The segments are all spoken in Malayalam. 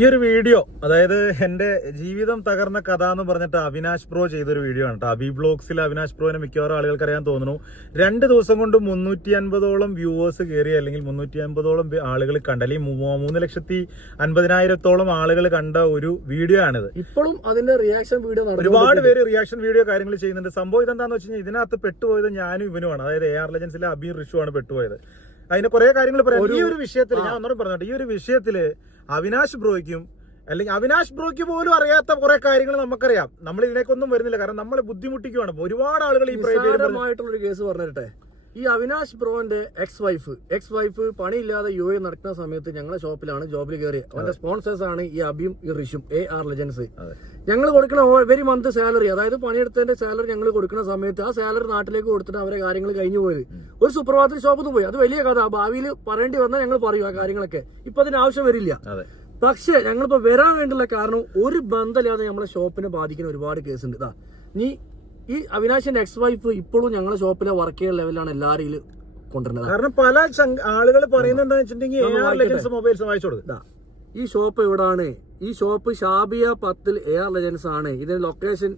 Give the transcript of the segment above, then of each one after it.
ഈ ഒരു വീഡിയോ അതായത് എന്റെ ജീവിതം തകർന്ന കഥ എന്ന് പറഞ്ഞിട്ട് അവിനാശ് പ്രോ ചെയ്തൊരു വീഡിയോ ആണ് കേട്ടോ അബി ബ്ലോഗ്സിൽ അവിനാശ് പ്രോനെ മിക്കവാറും ആളുകൾക്ക് അറിയാൻ തോന്നുന്നു. രണ്ട് ദിവസം കൊണ്ട് മുന്നൂറ്റി അൻപതോളം വ്യൂവേഴ്സ് കയറി അല്ലെങ്കിൽ മുന്നൂറ്റി അൻപതോളം ആളുകൾ കണ്ട അല്ലെങ്കിൽ മൂന്ന് ലക്ഷത്തി അൻപതിനായിരത്തോളം ആളുകൾ കണ്ട ഒരു വീഡിയോ ആണിത്. ഇപ്പോഴും അതിന്റെ റിയാക്ഷൻ വീഡിയോ ഒരുപാട് പേര് റിയാക്ഷൻ വീഡിയോ കാര്യങ്ങൾ ചെയ്യുന്നുണ്ട്. സംഭവം ഇതെന്താന്ന് വെച്ച് കഴിഞ്ഞാൽ ഇതിനകത്ത് പെട്ടുപോയത് ഞാനും ഇവനുമാണ്. അതായത് എ ആർ ലെജൻസിലെ അബി റിഷു ആണ് പെട്ടുപോയത്. അതിന്റെ കുറെ കാര്യങ്ങൾ പറയാം. ഈ ഒരു വിഷയത്തിൽ ഞാൻ ഒന്നോട് പറഞ്ഞോട്ടെ ഈ ഒരു വിഷയത്തിൽ അവിനാശ് ബ്രോയ്ക്കും അല്ലെങ്കിൽ അവിനാശ് ബ്രോയ്ക്ക് പോലും അറിയാത്ത കുറെ കാര്യങ്ങൾ നമുക്കറിയാം. നമ്മൾ ഇതിനേക്കൊന്നും വരുന്നില്ല. കാരണം നമ്മളെ ബുദ്ധിമുട്ടിക്കുവാണ്. ഒരുപാട് ആളുകൾ ഈ കേസ് പറഞ്ഞിട്ടെ. ഈ അവിനാശ് ബ്രോന്റെ എക്സ് വൈഫ് എക്സ് വൈഫ് പണിയില്ലാതെ യു എ നടക്കുന്ന സമയത്ത് ഞങ്ങളെ ഷോപ്പിലാണ് ജോബിൽ കയറിയത് അവന്റെ സ്പോൺസേഴ്സ് ആണ് ഈ അബിയും ഈ റിഷും എ ആർ ലെജൻസ്. ഞങ്ങൾ കൊടുക്കുന്ന എവരി മന്ത് സാലറി അതായത് പണിയെടുത്തതിന്റെ സാലറി ഞങ്ങൾ കൊടുക്കുന്ന സമയത്ത് ആ സാലറി നാട്ടിലേക്ക് കൊടുത്തിട്ട് അവരെ കാര്യങ്ങൾ കഴിഞ്ഞു പോയത്. ഒരു സുപ്രഭാതത്തിൽ ഷോപ്പിൽ പോയി. അത് വലിയ കഥ. ഭാവിയിൽ പറയേണ്ടി വന്നാൽ ഞങ്ങൾ പറയും ആ കാര്യങ്ങളൊക്കെ. ഇപ്പൊ അതിന് ആവശ്യം വരില്ല. പക്ഷേ ഞങ്ങളിപ്പോ വരാൻ വേണ്ടിയുള്ള കാരണം ഒരു ബന്ധമില്ലാതെ നമ്മളെ ഷോപ്പിനെ ബാധിക്കുന്ന ഒരുപാട് കേസ് ഉണ്ട്. ഇതാ നീ ഈ അവിനാശിന്റെ എക്സ് വൈഫ് ഇപ്പോഴും ഞങ്ങളെ ഷോപ്പിലെ വർക്ക് ചെയ്യുന്ന ലെവലാണ് എല്ലാവരും കൊണ്ടുവരുന്നത്. കാരണം പല ആളുകൾ പറയുന്നത് എന്താ വെച്ചിട്ടുണ്ടെങ്കിൽ മൊബൈൽസ് ഈ ഷോപ്പ് എവിടാണ്? ഈ ഷോപ്പ് ഷാബിയ പത്തിൽ എയർ റജൻസ് ലെജൻസ് ആണ്. ഇതിന്റെ ലൊക്കേഷൻ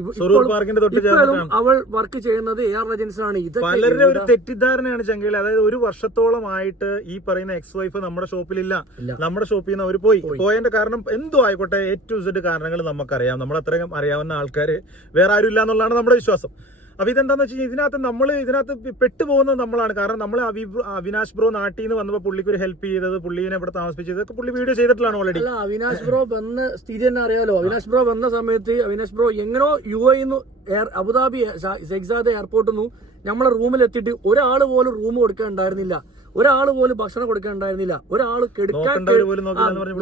ഇപ്പോഴും- അവൾ വർക്ക് ചെയ്യുന്നത് എയർ റജൻസ് ആണ്. ഇത് പലരുടെ ഒരു തെറ്റിദ്ധാരണയാണ് ചെങ്കയിൽ അതായത് ഒരു വർഷത്തോളമായിട്ട് ഈ പറയുന്ന എക്സ് വൈഫ് നമ്മുടെ ഷോപ്പിലില്ല. നമ്മുടെ ഷോപ്പിൽ നിന്ന് അവർ പോയി. പോയി. പോയതിന്റെ കാരണം എന്തോ ആയിക്കോട്ടെ എ ടു സെഡ് കാരണങ്ങൾ നമുക്കറിയാം. നമ്മൾ അത്രയും അറിയാവുന്ന ആൾക്കാർ വേറെ ആരും ഇല്ല എന്നുള്ളതാണ് നമ്മുടെ വിശ്വാസം. അപ്പൊ ഇതെന്താന്ന് വെച്ച് കഴിഞ്ഞാൽ ഇതിനകത്ത് നമ്മൾ ഇതിനകത്ത് പെട്ടുപോകുന്നത് നമ്മളാണ്. കാരണം നമ്മൾ അവി അവിനാശ് ബ്രോ നാട്ടിൽ നിന്ന് വന്നപ്പോൾ പുള്ളിക്ക് ഒരു ഹെൽപ്പ് ചെയ്തത് പുള്ളിനെ ഇവിടെ താമസിപ്പിച്ചത് പുള്ളി വീഡിയോ ചെയ്തിട്ടാണ് ഓൾറെഡി അവിനാശ് ബ്രോ വന്ന സ്ഥിതി തന്നെ അറിയാലോ. അവിനാശ് ബ്രോ വന്ന സമയത്ത് അവിനാശ് ബ്രോ എങ്ങനോ യു എന്ന് അബുദാബി സെക്സാദ് എയർപോർട്ടിൽ നിന്ന് നമ്മളെ റൂമിൽ എത്തിയിട്ട് ഒരാൾ പോലും റൂം കൊടുക്കാൻ ഉണ്ടായിരുന്നില്ല. ഒരാൾ പോലും ഭക്ഷണം കൊടുക്കാനുണ്ടായിരുന്നില്ല. ഒരാൾ കെടുക്കാൻ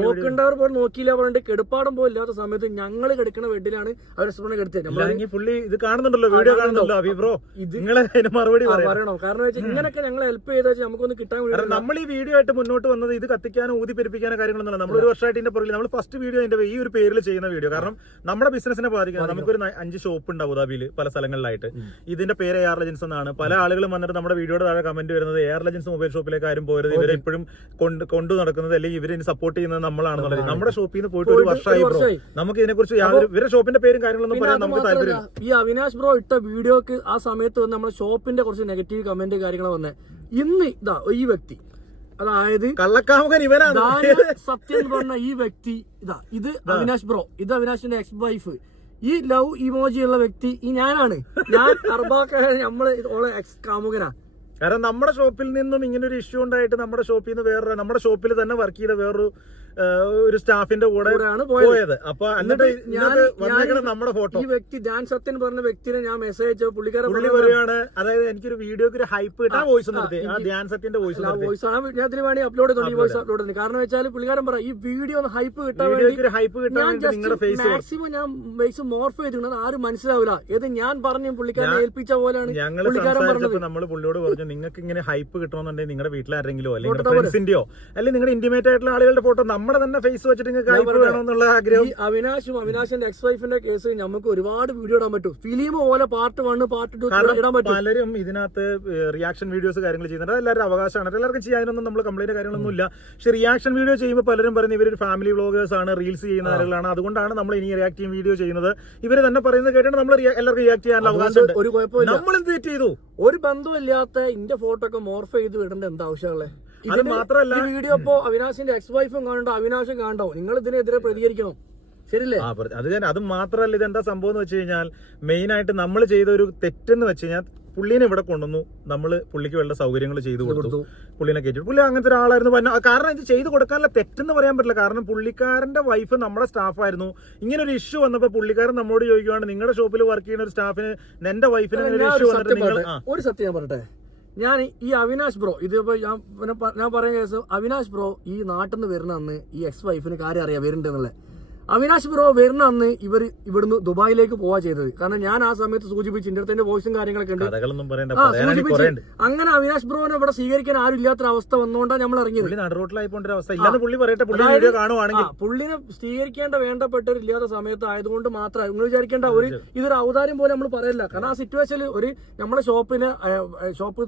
നോക്കണ്ടവർ പോലും നോക്കിയില്ല പറഞ്ഞിട്ട് കെടുപ്പാടം പോലും ഇല്ലാത്ത സമയത്ത് ഞങ്ങൾ കിടക്കുന്ന ബെഡിലാണ് അവർ സ്പൂണ് കെടുത്തത്. പുള്ളി ഇത് കാണുന്നുണ്ടല്ലോ വീഡിയോ ബ്രോ. നിങ്ങളെ മറുപടി പറയാം പറയണം. കാരണം വെച്ചാൽ ഇങ്ങനെയൊക്കെ ഞങ്ങൾ ഹെൽപ്പ് ചെയ്താൽ നമുക്കൊന്ന് കിട്ടാൻ വേണ്ടി നമ്മൾ ഈ വീഡിയോ ആയിട്ട് മുന്നോട്ട് വന്നത് ഇത് കത്തിക്കാനോ ഊതി പെരുപ്പിക്കാനോ കാര്യങ്ങളൊന്നും നമ്മൾ ഒരു വർഷമായിട്ട് ഇതിന്റെ പുറകിൽ നമ്മൾ ഫസ്റ്റ് വീഡിയോ ഇതിന്റെ ഈ ഒരു പേരിൽ ചെയ്യുന്ന വീഡിയോ കാരണം നമ്മുടെ ബിസിനസിനെ ബാധിക്കുന്നത് നമുക്കൊരു അഞ്ച് ഷോപ്പ് ഉണ്ട് അബുദാബിയിൽ പല സ്ഥലങ്ങളിലായിട്ട്. ഇതിന്റെ പേര് എയർ ലജൻസ് എന്നാണ്. പല ആളുകളും വന്നിട്ട് നമ്മുടെ വീഡിയോയുടെ താഴെ കമന്റ് വരുന്നത് എയർ ലജൻസ് മൊബൈൽ ഷോപ്പിലേക്ക് ആരും പോരുത്. ഇവരെ ഇപ്പോഴും കൊണ്ട് കൊണ്ടു നടക്കുന്നത് അല്ലെങ്കിൽ ഇവരെ സപ്പോർട്ട് ചെയ്യുന്നത് നമ്മളാണെന്നുള്ളത്. നമ്മുടെ ഷോപ്പിൽ നിന്ന് പോയിട്ട് ഒരു വർഷമായി. ബ്രോ നമുക്ക് ഇതിനെ കുറിച്ച് ഇവരുടെ ഷോപ്പിന്റെ പേരും കാര്യങ്ങളൊന്നും പറയാൻ നമുക്ക് താല്പര്യം ഈ അവിനാശ് ബ്രോ ഇട്ട വീഡിയോക്ക് ആ സമയത്ത് വന്ന് നമ്മുടെ ഷോപ്പിന്റെ കുറച്ച് നെഗറ്റീവ് കമന്റ് കാര്യങ്ങൾ വന്നെ. ഇന്ന് ഇതാ ഈ വ്യക്തി അതായത് കള്ളക്കാമുകൻ ഇവനാണ്. സത്യം പറഞ്ഞ ഈ വ്യക്തി ഇതാ ഇത് അവിനാശ് ബ്രോ ഇത് അവിനാശിന്റെ എക്സ് വൈഫ് ഈ ലവ് ഇമോജി ഉള്ള വ്യക്തി ഈ ഞാനാണ്. ഞാൻ അർബാക്ക നമ്മൾ ഓളെ എക്സ് കാമുകനാ കാരണം നമ്മുടെ ഷോപ്പിൽ നിന്നും ഇങ്ങനെ ഒരു ഇഷ്യൂ ഉണ്ടായിട്ട് നമ്മുടെ ഷോപ്പിൽ നിന്ന് വേറൊരു നമ്മുടെ ഷോപ്പിൽ തന്നെ വർക്ക് ചെയ്ത വേറൊരു ഒരു സ്റ്റാഫിന്റെ കൂടെ പോയത്. അപ്പൊ എന്നിട്ട് വന്നേക്കണ നമ്മുടെ ഫോട്ടോ. ഈ വ്യക്തി ഡാൻ സത്യൻ പറഞ്ഞ വ്യക്തിനെ ഞാൻ മെസ്സേജ് അയച്ചോ പുള്ളിക്കാരൻ പുള്ളി പറയുകയാണ് അതായത് എനിക്കൊരു വീഡിയോക്ക് ഒരു ഹൈപ്പ് കിട്ടാൻ വോയിസ് നിർത്തി. ആ ധ്യാൻ സത്യന്റെ വോയിസ് വോയിസ് ആണ്. ഞാൻ ഇതിന് വേണ്ടി അപ്ലോഡ് ചെയ്തു ഈ വോയിസ് അപ്ലോഡ് ചെയ്തു. കാരണം വെച്ചാൽ പുള്ളിക്കാരൻ പറ ഈ വീഡിയോ ഒന്ന് ഹൈപ്പ് കിട്ടാൻ വേണ്ടി ഒരു ഹൈപ്പ് കിട്ടാൻ മാക്സിമം ഞാൻ ഫേസ് മോർഫ് ചെയ്തിട്ടുണ്ട് ആരും മനസ്സിലാവില്ല. ഏത് ഞാൻ പറഞ്ഞു പുള്ളിക്കാരനെ ഏൽപ്പിച്ച പോലെയാണ് ഞങ്ങൾ പുള്ളിക്കാരൻ പറഞ്ഞത്. നമ്മൾ പുള്ളിയോട് പറഞ്ഞു നിങ്ങൾക്ക് ഇങ്ങനെ ഹൈപ്പ് കിട്ടണമെന്നുണ്ടെങ്കിൽ നിങ്ങളുടെ വീട്ടിലാരെങ്കിലും അല്ലെങ്കിൽ ഫ്രണ്ട്സിന്റെയോ അല്ലെങ്കിൽ നിങ്ങളുടെ ഇന്റിമേറ്റ് ആയിട്ടുള്ള ആളുകളുടെ ഫോട്ടോ നമ്മുടെ തന്നെ ഫേസ് വെച്ചിട്ട് നിങ്ങൾക്ക്. ആഗ്രഹം. അവിനാശും അവിനാശിന്റെ എക്സ് വൈഫിന്റെ കേസ് നമുക്ക് ഒരുപാട് വീഡിയോ ഇടാൻ പറ്റും. ഫിലിം പോലെ പാർട്ട് വൺ പാർട്ട് ടു ഇടാൻ പറ്റും. പലരും ഇതിനകത്ത് റിയാക്ഷൻ വീഡിയോസ് കാര്യങ്ങൾ ചെയ്യുന്നുണ്ട്. എല്ലാവരും അവകാശമാണ്. എല്ലാവർക്കും ചെയ്യാനൊന്നും നമ്മൾ കംപ്ലൈന്റ് കാര്യങ്ങളൊന്നും ഇല്ല പക്ഷെ റിയാക്ഷൻ വീഡിയോ ചെയ്യുമ്പോൾ പലരും പറയുന്നത് ഇവരൊരു ഫാമിലി വ്ളോഗേഴ്സ് ആണ് റീൽസ് ചെയ്യുന്ന ആളുകളാണ്. അതുകൊണ്ടാണ് നമ്മൾ ഇനി റിയാക്ട് ചെയ്യും വീഡിയോ ചെയ്യുന്നത്. ഇവർ തന്നെ പറയുന്നത് കേട്ടിട്ട് നമ്മൾ എല്ലാവർക്കും റിയാക്ട് ചെയ്യാനുള്ള അവകാശം ഒരു കുഴപ്പമില്ല നമ്മൾ എന്ത് ചെയ്തു. ഒരു ബന്ധമില്ലാത്ത ഇന്റെ ഫോട്ടോ ഒക്കെ മോർഫ് ചെയ്ത് വിടേണ്ട എന്താ ആവശ്യമുള്ളത് അത് മാത്രമല്ല വീഡിയോ ഇപ്പോ അവിനാശിന്റെ എക്സ് വൈഫും കാണണ്ടോ അവിനാശും കാണണ്ടോ നിങ്ങൾ ഇതിനെതിരെ പ്രതികരിക്കണം. ശരിയല്ലേ? ആ അത് ഞാൻ അത് മാത്രമല്ല ഇത് എന്താ സംഭവം എന്ന് വെച്ച് കഴിഞ്ഞാൽ മെയിൻ ആയിട്ട് നമ്മൾ ചെയ്ത ഒരു തെറ്റെന്ന് വെച്ച് കഴിഞ്ഞാൽ പുള്ളീനെ ഇവിടെ കൊണ്ടുവന്നു. നമ്മൾ പുള്ളിക്ക് വേണ്ട സൗകര്യങ്ങൾ ചെയ്തു കൊടുത്തു. പുള്ളിനെ കയറ്റി. പുള്ളി അങ്ങനത്തെ ഒരാളായിരുന്നു. കാരണം ഇത് ചെയ്തു കൊടുക്കാനുള്ള തെറ്റെന്ന് പറയാൻ പറ്റില്ല. കാരണം പുള്ളിക്കാരന്റെ വൈഫ് നമ്മുടെ സ്റ്റാഫായിരുന്നു ഇങ്ങനെ ഒരു ഇഷ്യൂ വന്നപ്പോൾ പുള്ളിക്കാരൻ നമ്മോട് ചോദിക്കുവാണ് നിങ്ങളുടെ ഷോപ്പിൽ വർക്ക് ചെയ്യുന്ന ഒരു സ്റ്റാഫിന് എന്റെ വൈഫിന് ഒരു ഇഷ്യൂ വന്നിട്ട് നിങ്ങൾ ഒരു സത്യം ഞാൻ പറയട്ടെ. ഞാൻ ഈ അവിനാശ് ബ്രോ ഇതിപ്പോ ഞാൻ ഞാൻ പറയുന്ന കേസ് അവിനാശ് ബ്രോ ഈ നാട്ടിൽ നിന്ന് വരുന്ന അന്ന് ഈ എക്സ് വൈഫിന് കാര്യം അറിയാം വരുന്നുണ്ടെന്നുള്ളത്. അവിനാശ് ബ്രോ വരുന്ന അന്ന് ഇവർ ഇവിടുന്ന് ദുബായിലേക്ക് പോവാ ചെയ്തത്. കാരണം ഞാൻ ആ സമയത്ത് സൂചിപ്പിച്ചു എന്റെ അടുത്ത് വോയിസും കാര്യങ്ങളൊക്കെ ഉണ്ട്. ആ സൂചിപ്പിച്ച് അങ്ങനെ അവിനാശ് ബ്രോനെ ഇവിടെ സ്വീകരിക്കാൻ ആരും ഇല്ലാത്ത അവസ്ഥ വന്നുകൊണ്ടാണ് നമ്മൾ ഇറങ്ങിയത്. പുള്ളിനെ സ്വീകരിക്കേണ്ട വേണ്ടപ്പെട്ടവരില്ലാത്ത സമയത്ത് ആയതുകൊണ്ട് മാത്രം നിങ്ങൾ വിചാരിക്കേണ്ട ഒരു ഇതൊരു ഔദാര്യം പോലെ നമ്മൾ പറയില്ല. കാരണം ആ സിറ്റുവേഷനിൽ ഒരു നമ്മുടെ ഷോപ്പിന് ഷോപ്പ്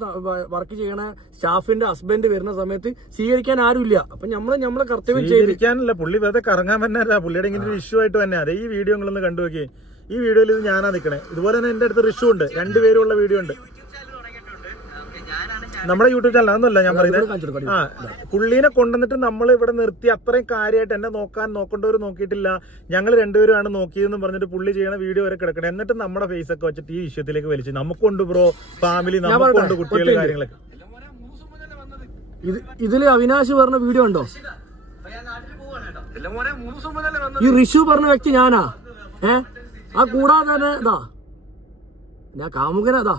വർക്ക് ചെയ്യണ സ്റ്റാഫിന്റെ ഹസ്ബൻഡ് വരുന്ന സമയത്ത് സ്വീകരിക്കാൻ ആരും ഇല്ല അപ്പൊ നമ്മൾ നമ്മളെ കർത്തവ്യം ചെയ്തിരിക്കാനല്ല പുള്ളി വെറുതെ കറങ്ങാൻ തന്നെ പുള്ളിയുടെ ഇങ്ങനെ ഒരു ഇഷ്യൂ ആയിട്ട് തന്നെ അതെ ഈ വീഡിയോ നിങ്ങളൊന്ന് കണ്ടു നോക്കി ഈ വീഡിയോയിൽ ഇത് ഞാനാ നിൽക്കണേ ഇതുപോലെ തന്നെ എന്റെ അടുത്ത് റിഷു ഉണ്ട്. രണ്ടുപേരും ഉള്ള വീഡിയോ ഉണ്ട്. നമ്മുടെ യൂട്യൂബ് ചാനൽ അതൊന്നുമല്ല ഞാൻ പറയുന്നത്. ആ പുള്ളീനെ കൊണ്ടുവന്നിട്ട് നമ്മൾ ഇവിടെ നിർത്തി അത്രയും കാര്യമായിട്ട് എന്നെ നോക്കാൻ നോക്കേണ്ടവർ നോക്കിയിട്ടില്ല. ഞങ്ങൾ രണ്ടുപേരുമാണ് നോക്കിയതെന്ന് പറഞ്ഞിട്ട് പുള്ളി ചെയ്യണ വീഡിയോ വരെ കിടക്കണം. എന്നിട്ട് നമ്മുടെ ഫേസ് ഒക്കെ വെച്ചിട്ട് ഈ വിഷയത്തിലേക്ക് വലിച്ചു. നമുക്കുണ്ട് ബ്രോ ഫാമിലി നമുക്കുണ്ട് കുട്ടികളുടെ കുട്ടികൾ കാര്യങ്ങളൊക്കെ. ഇതിൽ അവിനാശ് പറഞ്ഞ വീഡിയോ ഉണ്ടോ? ഈ ഋഷു പറഞ്ഞ വ്യക്തി ഞാനാ. ഏ? ആ കൂടാതെ തന്നെ ഇതാ. ഞാൻ കാമുകനാ ഇതാ.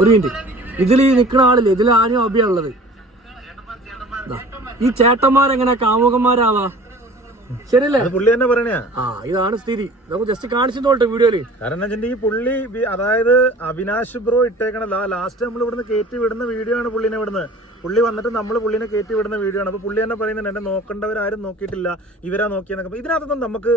ഒരു മിനിറ്റ്. ഇതിൽ ഈ നിൽക്കുന്ന ആളില്ല? ഇതിൽ ആരും അഭിയാണുള്ളത്. ഈ ചേട്ടന്മാരെങ്ങനെ കാമുകന്മാരാവാ. ശരിയല്ലേ? അത് പുള്ളി തന്നെ പറയണേ ആ ഇതാണ് സ്ഥിതി. നമുക്ക് ജസ്റ്റ് കാണിച്ചു തോട്ടെ വീഡിയോയിൽ. കാരണം എന്താ വെച്ചിട്ടുണ്ടെങ്കിൽ ഈ പുള്ളി അതായത് അവിനാശ് ബ്രോ ഇട്ടേക്കണ ലാസ്റ്റ് നമ്മൾ ഇവിടുന്ന് കയറ്റി വിടുന്ന വീഡിയോ ആണ് പുള്ളിനെ ഇവിടുന്ന്. പുള്ളി വന്നിട്ട് നമ്മൾ പുള്ളിനെ കയറ്റി വിടുന്ന വീഡിയോ ആണ്. അപ്പൊ പുള്ളി തന്നെ പറയുന്നുണ്ട് എന്നെ നോക്കേണ്ടവരാരും നോക്കിയിട്ടില്ല. ഇവരാ നോക്കിയെന്നൊക്കെ. അപ്പൊ ഇതിനകത്തൊന്നും നമുക്ക്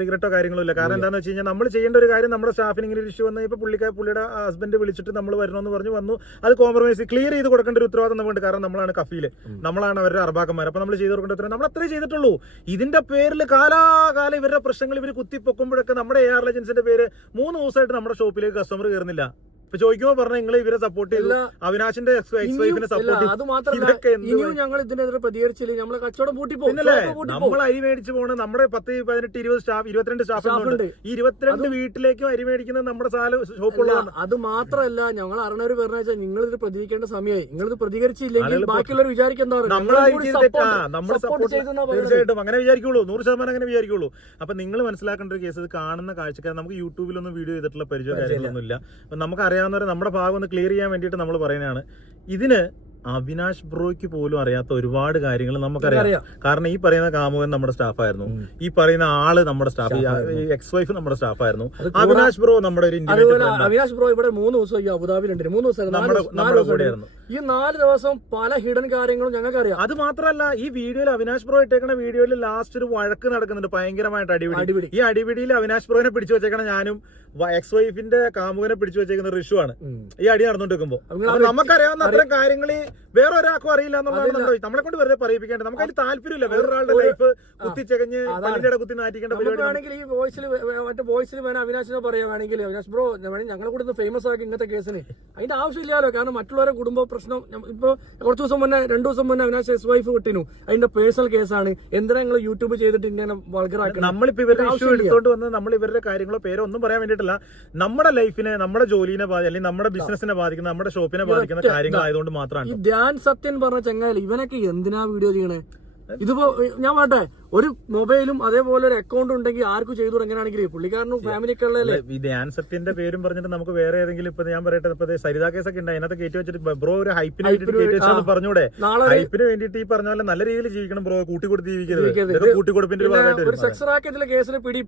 റിഗ്രറ്റോ കാര്യങ്ങളോ ഇല്ല. കാരണം എന്താണെന്ന് വെച്ച് കഴിഞ്ഞാൽ നമ്മൾ ചെയ്യേണ്ട ഒരു കാര്യം നമ്മുടെ സ്റ്റാഫിന് ഇങ്ങനെ ഒരു ഇഷ്യൂ വന്നു ഇപ്പൊ പുള്ളിക്കാർ പുള്ളിയുടെ ഹസ്ബൻഡ് വിളിച്ചിട്ട് നമ്മൾ വരണമെന്ന് പറഞ്ഞു വന്നു. അത് കോംപ്രമൈസ് ക്ലിയർ ചെയ്ത് കൊടുക്കേണ്ട ഒരു ഉത്തരവാദിത്തം നമുക്കുണ്ട് കാരണം നമ്മളാണ് കഫീൽ. നമ്മളാണ് അവരുടെ അർബാക്കന്മാർ അപ്പൊ നമ്മൾ ചെയ്ത് കൊടുക്കേണ്ട ഉത്തരവ് നമ്മൾ അത്രേ ചെയ്തിട്ടുള്ളൂ. ഇതിന്റെ പേരിൽ കാലാകാലം ഇവരുടെ പ്രശ്നങ്ങൾ ഇവർ കുത്തിപ്പൊക്കുമ്പോഴൊക്കെ നമ്മുടെ എ ആർ ലജൻസിന്റെ പേര് മൂന്ന് ദിവസമായിട്ട് നമ്മുടെ ഷോപ്പിലേക്ക് കസ്റ്റമർ കയറുന്നില്ല ഇപ്പൊ ചോദിക്കുമ്പോ പറഞ്ഞ നിങ്ങൾ ഇവരെ സപ്പോർട്ട് ചെയ്തു. അവിനാശിന്റെ എക്സ് വൈഫിനെ സപ്പോർട്ട് അത് മാത്രമല്ല ഇനിയും ഞങ്ങൾ ഇതിനെതിരെ പ്രതികരിച്ചില്ല. നമ്മളെ കച്ചവടം പൂട്ടിപ്പോ പോകും നമ്മൾ അരി മേടിച്ച് പോണ. നമ്മുടെ പത്ത് പതിനെട്ട് ഇരുപത് സ്റ്റാഫ് ഇരുപത്തിരണ്ട് സ്റ്റാഫ്. ഈ ഇരുപത്തിരണ്ട് വീട്ടിലേക്കും അരി മേടിക്കുന്നത് നമ്മുടെ സാല ഷോപ്പുള്ളതാണ്. അത് മാത്രമല്ല ഞങ്ങൾ അറിഞ്ഞവര് പറഞ്ഞ വെച്ചാൽ നിങ്ങൾ ഇത് പ്രതികരിക്കേണ്ട സമയമായി നിങ്ങൾ ഇത് പ്രതികരിച്ചില്ലെങ്കിൽ ബാക്കിയുള്ളവർ വിചാരിക്കുന്ന സപ്പോർട്ട് തീർച്ചയായിട്ടും അങ്ങനെ വിചാരിക്കുള്ളൂ. നൂറ് ശതമാനം അങ്ങനെ വിചാരിക്കുള്ളൂ. അപ്പൊ നിങ്ങൾ മനസ്സിലാക്കേണ്ട ഒരു കേസ് ഇത് കാണുന്ന കാഴ്ചക്കാർ നമുക്ക് യൂട്യൂബിലൊന്നും വീഡിയോ ചെയ്തിട്ടുള്ള പരിചയം കാര്യങ്ങളൊന്നും ഇല്ല അപ്പൊ നമുക്ക് അറിയാവുന്നവരെ നമ്മുടെ ഭാഗം ഒന്ന് ക്ലിയർ ചെയ്യാൻ വേണ്ടിയിട്ട് നമ്മൾ പറയുന്നതാണ്. ഇതിന് അവിനാഷ് ബ്രോയ്ക്ക് പോലും അറിയാത്ത ഒരുപാട് കാര്യങ്ങൾ നമുക്കറിയാം. കാരണം ഈ പറയുന്ന കാമുകൻ നമ്മുടെ സ്റ്റാഫായിരുന്നു. ഈ പറയുന്ന ആൾ നമ്മുടെ സ്റ്റാഫ് എക്സ് വൈഫ് നമ്മുടെ സ്റ്റാഫായിരുന്നു. ആയിരുന്നു അവിനാഷ് ബ്രോ നമ്മുടെ ഒരു അവിനാശ് ബ്രോ ഇവിടെ മൂന്ന് ദിവസം അബുദാബി അബുദാബിയിലുണ്ട് മൂന്ന് ദിവസം നമ്മുടെ നമ്മുടെ കൂടെ കൂടെയായിരുന്നു. ഈ നാല് ദിവസം പല ഹിഡൻ കാര്യങ്ങളും ഞങ്ങൾക്ക് അറിയാം അത് മാത്രമല്ല ഈ വീഡിയോയിൽ അവിനാശ് ബ്രോ ഇട്ടേക്കുന്ന വീഡിയോയിൽ ലാസ്റ്റ് ഒരു വഴക്ക് നടക്കുന്നുണ്ട്. ഭയങ്കരമായിട്ട് അടിപിടി. അടിപിടി. ഈ അടിപിടിയിൽ അവിനാശ് ബ്രോനെ പിടിച്ചു വെച്ചേക്കണ ഞാനും എക്സ് വൈഫിന്റെ കാമുകനെ പിടിച്ചു വെച്ചേക്കുന്ന ഋഷു ആണ് ഈ അടി നടന്നുകൊണ്ടിരിക്കുമ്പോ. നമുക്കറിയാവുന്ന അത്തരം കാര്യങ്ങൾ വേറെ ഒരാൾക്കും അറിയില്ല. എന്നുള്ളതാണ് നമ്മളെ കൊണ്ട് വെറുതെ പറയിപ്പിക്കേണ്ടത് നമുക്ക് അതിൽ താല്പര്യമില്ല. വേറൊരാളുടെ ലൈഫ് കുത്തിച്ചകഞ്ഞ് പള്ളിയുടെ കുത്തി നാറ്റിക്കേണ്ട പരിപാടി ഈ വോയിസിൽ മറ്റേ വോയിസിൽ വേണം അവിനാശിനെ പറയാം വേണമെങ്കിൽ അവിനാശ് ബ്രോ ഞങ്ങളെ കൂടെ ഫേമസ് ആക്കി ഇങ്ങനത്തെ കേസിന് അതിന്റെ ആവശ്യമില്ലല്ലോ കാരണം മറ്റുള്ളവരെ കുടുംബ പ്രശ്നം ഇപ്പൊ കുറച്ച് ദിവസം മുന്നേ രണ്ടു ദിവസം മുന്നേ അവിനാശ് എസ് വൈഫ് കിട്ടിനു അതിന്റെ പേഴ്സണൽ കേസാണ് എന്തിനാ നിങ്ങൾ യൂട്യൂബ് ചെയ്തിട്ട് ഇങ്ങനെ വൾഗറാക്കണം നമ്മളിപ്പോ ഇവരുടെ ഇഷ്യൂ. എടുത്തോണ്ട് വന്നത് നമ്മൾ ഇവരുടെ കാര്യങ്ങളോ പേരോ ഒന്നും പറയാൻ വേണ്ടിയിട്ടില്ല. നമ്മുടെ ലൈഫിനെ നമ്മുടെ ജോലിനെ അല്ലെങ്കിൽ നമ്മുടെ ബിസിനസിനെ ബാധിക്കുന്ന നമ്മുടെ ഷോപ്പിനെ ബാധിക്കുന്ന കാര്യങ്ങൾ കാര്യങ്ങളായതുകൊണ്ട് ഈ മാത്രമാണ്. ധ്യാൻ സത്യൻ പറഞ്ഞ ചങ്ങായാലും ഇവനൊക്കെ എന്തിനാ വീഡിയോ ചെയ്യണേ? ഇതിപ്പോ ഞാൻ പറട്ടെ ഒരു മൊബൈലും അതേപോലെ ഒരു അക്കൗണ്ട് ഉണ്ടെങ്കിൽ ആർക്കും ചെയ്തു എങ്ങനെയാണെങ്കിൽ പുള്ളിക്കാരനും ഫാമിലിക്ക് ഉള്ളതല്ലേ? ധ്യാൻ സത്യന്റെ പേരും പറഞ്ഞിട്ട് നമുക്ക് വേറെ ഏതെങ്കിലും ഇപ്പൊ ഞാൻ പറയട്ടെ ഇപ്പൊ സരിതാ കേസൊക്കെ ഉണ്ട് അതിനകത്ത് കയറ്റി വെച്ചിട്ട് ബ്രോ ഒരു ഹൈപ്പിന് വേണ്ടിട്ട് ഹൈപ്പിന് കയറ്റി വെച്ചാൽ പറഞ്ഞൂടെ. ഹൈപ്പിന് വേണ്ടിട്ട് ഈ പറഞ്ഞ പോലെ നല്ല രീതിയിൽ ജീവിക്കണം ബ്രോ കൂട്ടിക്കൊടുത്ത് ജീവിക്കരുത്. ജീവിക്കരുത്. കൂട്ടി കൂട്ടിക്കൊടുപ്പിന്റെ ഒരു സെക്സ് റാക്കറ്റിലെ പിടി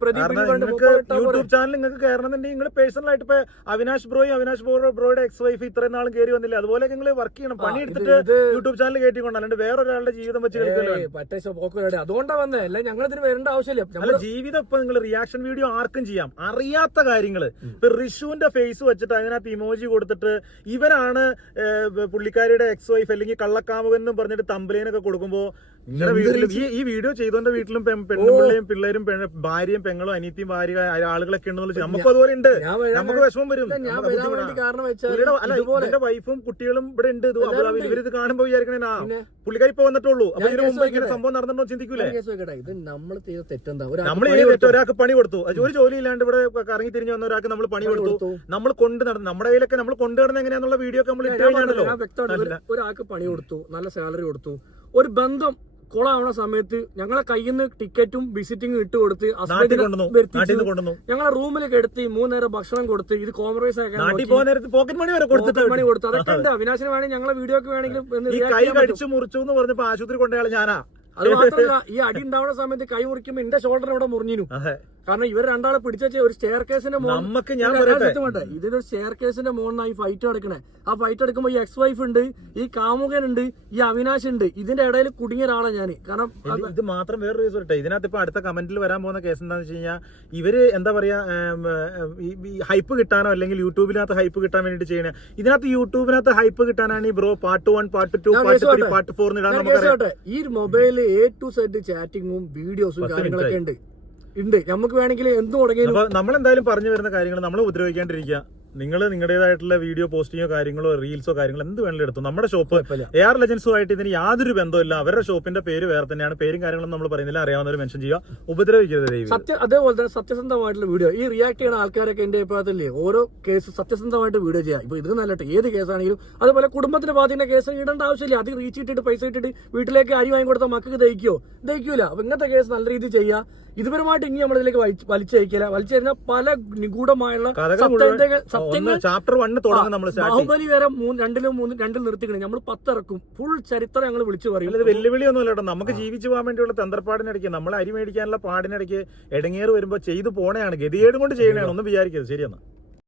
നിങ്ങൾക്ക്. യൂട്യൂബ് ചാനൽ നിങ്ങൾക്ക് കയറണമെന്നുണ്ടെങ്കിൽ നിങ്ങൾ പേഴ്സണൽ ആയിട്ട് ഇപ്പൊ അവിനാശ് ബ്രോയും അവിനാശ് ബ്രോയുടെ ബ്രോയുടെ എക്സ് വൈഫ് ഇത്രയും നാളും കയറി വന്നില്ല? അതുപോലെ നിങ്ങൾ വർക്ക് ചെയ്യണം. പണി എടുത്തിട്ട് ഇത് യൂട്യൂബ് ചാനൽ കയറ്റിക്കൊണ്ട് അല്ലാണ്ട് വേറൊരാളുടെ ജീവിതം വെച്ച് കളിക്കല്ലോ പറ്റേ പോക്കുകളുടെ അതുകൊണ്ടാ വന്നേ. അല്ല ഞങ്ങൾ ഇതിന് വരേണ്ട ആവശ്യമില്ല. നമ്മുടെ ജീവിതം ഇപ്പൊ നിങ്ങൾ റിയാക്ഷൻ വീഡിയോ ആർക്കും ചെയ്യാം. അറിയാത്ത കാര്യങ്ങൾ. ഇപ്പൊ റിഷുവിന്റെ ഫേസ് വെച്ചിട്ട് അതിനകത്ത് ഇമോജി കൊടുത്തിട്ട് ഇവരാണ് പുള്ളിക്കാരിയുടെ എക്സ് വൈഫ് അല്ലെങ്കിൽ കള്ളക്കാമുകൻ എന്നും പറഞ്ഞിട്ട് തമ്പലേനൊക്കെ കൊടുക്കുമ്പോ നിങ്ങളുടെ വീട്ടിലും ഈ ഈ വീഡിയോ ചെയ്തോന്റെ വീട്ടിലും പെണ്ണുപിള്ളയും പിള്ളേരും ഭാര്യയും പെങ്ങളും അനിയത്തിയും ഭാര്യ ആളുകളൊക്കെ ഉണ്ടെന്നുള്ള നമുക്ക് അതുപോലെ ഉണ്ട്. നമുക്ക് വിഷമം വരും. എന്റെ വൈഫും കുട്ടികളും ഇവിടെ ഉണ്ട്. ഇത് അബുദാബിയിൽ ഇവരിത് കാണുമ്പോ വിചാരിക്കണേ ആ പിന്നെ? പുള്ളിക്കാരി ഇപ്പൊ വന്നിട്ടുള്ളൂ. അപ്പൊ ഇതിന് മുമ്പ് ഇങ്ങനെ? സംഭവം നടന്നിട്ടോ ചിന്തിക്കൂലേ? ഇത് നമ്മൾ ചെയ്ത തെറ്റെന്താ? നമ്മൾ കൊടുത്തു. ഒരാൾക്ക് പണി കൊടുത്തു. ഒരു ജോലി ഇല്ലാണ്ട് ഇവിടെ കറങ്ങി തിരിഞ്ഞു വന്ന ഒരാൾക്ക് നമ്മൾ പണി കൊടുത്തു. നമ്മൾ കൊണ്ട് നടന്നു നമ്മുടെ കയ്യിലൊക്കെ നമ്മൾ കൊണ്ടുവരുന്ന എങ്ങനെയാന്നുള്ള വീഡിയോ ഒക്കെ നമ്മൾ ഇട്ട് കഴിഞ്ഞാണല്ലോ. ഒരാൾക്ക് പണി കൊടുത്തു നല്ല സാലറി കൊടുത്തു. ഒരു ബന്ധം കൊളാവണ സമയത്ത് ഞങ്ങളെ കയ്യിൽ നിന്ന് ടിക്കറ്റും വിസിറ്റിംഗ് ഇട്ട് കൊടുത്ത് ഞങ്ങളെ റൂമിൽ കെടുത്തി മൂന്നേരം ഭക്ഷണം കൊടുത്ത് ഇത് കോംപ്രമൈസ്. പോക്കറ്റ് മണി വരെ കൊടുത്തിട്ട് പോക്കറ്റ് മണി കൊടുത്തു. അതൊക്കെ ഉണ്ട്. അവിനാശിന് വേണമെങ്കിൽ ഞങ്ങളെ വീഡിയോ ഒക്കെ വേണമെങ്കിൽ ഒന്ന് ഈ react കൈ കടിച്ചു മുറിച്ചു എന്ന് പറഞ്ഞപ്പോ ആശുപത്രി കൊണ്ടുപോയാൽ ഞാനാ. അത് മാത്രമല്ല ഈ അടി ഉണ്ടാവുന്ന സമയത്ത് കൈ മുറിക്കുമ്പോ എന്റെ ഷോൾഡർ അവിടെ മുറിഞ്ഞിനു. കാരണം ഇവർ രണ്ടാളെ പിടിച്ചേ ഒരു സ്റ്റെയർ കേസിന്റെ നമുക്ക് ഞാൻ ഇതിനൊരു സ്റ്റെയർ കേസിന്റെ മുകളിലാണ് ഈ ഫൈറ്റ് നടക്കണേ. ആ ഫൈറ്റ് എടുക്കുമ്പോ ഈ എക്സ് വൈഫ് ഉണ്ട് ഈ കാമുകൻ ഉണ്ട് ഈ അവിനാശ് ഉണ്ട്. ഇതിന്റെ ഇടയിൽ കുടുങ്ങിയ ഒരാളാണ് ഞാൻ കാരണം ഇത് മാത്രം വേറെ റീസൺ വരട്ടെ. ഇതിനകത്ത് ഇപ്പൊ അടുത്ത കമന്റിൽ വരാൻ പോകുന്ന കേസ് എന്താണെന്ന് വെച്ച് കഴിഞ്ഞാൽ ഇവർ എന്താ പറയാ ഹൈപ്പ് കിട്ടാനോ അല്ലെങ്കിൽ യൂട്യൂബിനകത്ത് ഹൈപ്പ് കിട്ടാൻ വേണ്ടിട്ട് ചെയ്യണേ. ഇതിനകത്ത് യൂട്യൂബിനകത്ത് ഹൈപ്പ് കിട്ടാനാണ് ഈ bro part one part two part three part four ഈ മൊബൈലിൽ എ ടു സെറ്റ് ചാറ്റിങ്ങും വീഡിയോസും കാര്യങ്ങളൊക്കെ ഉണ്ട്. ഉണ്ട്. നമുക്ക് വേണമെങ്കിൽ എന്തും തുടങ്ങി നമ്മൾ എന്തായാലും പറഞ്ഞു വരുന്ന കാര്യങ്ങൾ നമ്മൾ ഉപദ്രവിക്കാണ്ടിരിക്കുക. നിങ്ങൾ നിങ്ങളുടേതായിട്ടുള്ള വീഡിയോ പോസ്റ്റിങ്ങോ കാര്യങ്ങളോ റീൽസോ കാര്യങ്ങളോ എന്ത് വേണമെങ്കിലും എടുത്തു. നമ്മുടെ ഷോപ്പ്. എ ആർ ലെജൻസുമായിട്ട് ഇതിന് യാതൊരു ബന്ധമില്ല അവരുടെ ഷോപ്പിന്റെ പേര് വേറെ തന്നെയാണ്. പേരും കാര്യങ്ങളും നമ്മൾ പറയുന്നില്ല. അറിയാവുന്നവർ മെൻഷൻ ചെയ്യുക. ഉപദ്രവിക്കരുത് സത്യ അതേപോലെ തന്നെ സത്യസന്ധമായിട്ടുള്ള വീഡിയോ. ഈ റിയാക്ട് ചെയ്യുന്ന ആൾക്കാരൊക്കെ എന്റെ അഭിപ്രായത്തില്ലേ ഓരോ കേസ് സത്യസന്ധമായിട്ട് വീഡിയോ ചെയ്യാം ഇപ്പൊ ഇത് നല്ലട്ടെ. ഏത് കേസാണെങ്കിലും അതുപോലെ കുടുംബത്തിന് ബാധിക്കുന്ന കേസ് ഇടേണ്ട ആവശ്യമില്ല. അത് റീച്ച് ഇട്ടിട്ട് പൈസ ഇട്ടിട്ട് വീട്ടിലേക്ക് അരി വാങ്ങി കൊടുത്ത മക്കൾക്ക് ദഹിക്കോ ദഹിക്കൂല. അപ്പൊ ഇങ്ങനത്തെ കേസ് നല്ല രീതിയിൽ ചെയ്യുക. ഇതുപരമായിട്ട് ഇനി നമ്മളിതിലേക്ക് വലിച്ചയക്കില്ല വലിച്ചഴിഞ്ഞാൽ പല നിഗൂഢമായുള്ള സത്യങ്ങൾ ചാപ്റ്റർ വണ് തുടങ്ങും നമ്മൾ ബാഹുബലി വരെ മൂന്ന് രണ്ടിലും മൂന്ന് രണ്ടിൽ നിർത്തിക്കണേ. നമ്മൾ പത്തിറക്കും. ഫുൾ ചരിത്രം ഞങ്ങൾ വിളിച്ചു പറയും. വെല്ലുവിളി വെല്ലുവിളിയൊന്നും അല്ല നമുക്ക് ജീവിച്ചു പോകാൻ വേണ്ടിയുള്ള തന്ത്രപ്പാടിനിടയ്ക്ക് നമ്മൾ അരി മേടിക്കാനുള്ള പാടിനിടയ്ക്ക് ഇടങ്ങേറ് വരുമ്പോൾ ചെയ്തു പോണേയാണ്. ഗതികേടും കൊണ്ട് ചെയ്യണേ ഒന്നും വിചാരിക്കരുത്. ശരിയെന്നാ.